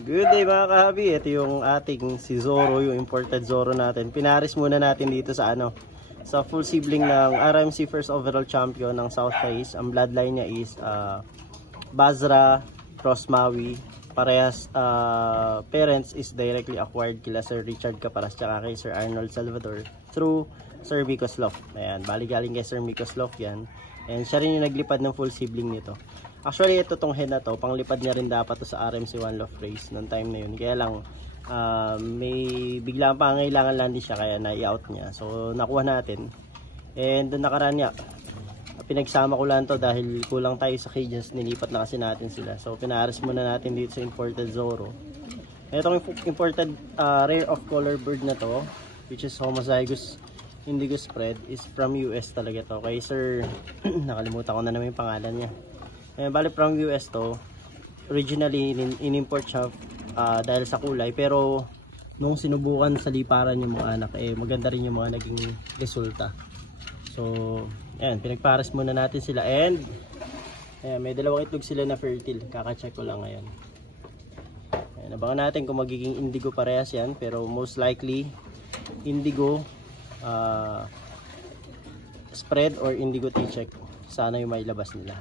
Good day mga kahabi. Ito yung ating si Zoro, yung imported Zoro natin. Pinaris muna natin dito sa sa full sibling ng RMC first overall champion ng South Face. Ang bloodline niya is Basra Cross Maui. Parehas parents is directly acquired kila Sir Richard Caparas tsaka kay Sir Arnold Salvador through Sir Mikoslov. Ayan, bali galing kay Sir Mikoslov yan. And siya rin yung naglipad ng full sibling nito. Actually, ito tong hen na to, panglipad niya rin dapat to sa RMC One Love Race noong time na yun. Kaya lang, may biglang pangailangan lang din siya, kaya na-i-out niya. So, nakuha natin. And doon nakaraan niya, pinagsama ko lang to dahil kulang tayo sa cages, nilipat na kasi natin sila. So, pinares muna natin dito sa imported Zoro. Itong imported rare of color bird na to, which is homozygous indigo spread, is from US talaga to. Kay Sir, nakalimutan ko na naman yung pangalan niya. Bali from US to, originally in-import siya dahil sa kulay, pero nung sinubukan sa liparan yung mga anak, maganda rin yung mga naging resulta. So ayan, pinagpares muna natin sila, and ayan, may dalawang itlog sila na fertile, kaka-check ko lang ngayon. Ayan, abangan natin kung magiging indigo parehas yan, pero most likely indigo spread or indigo T-check sana yung may labas nila.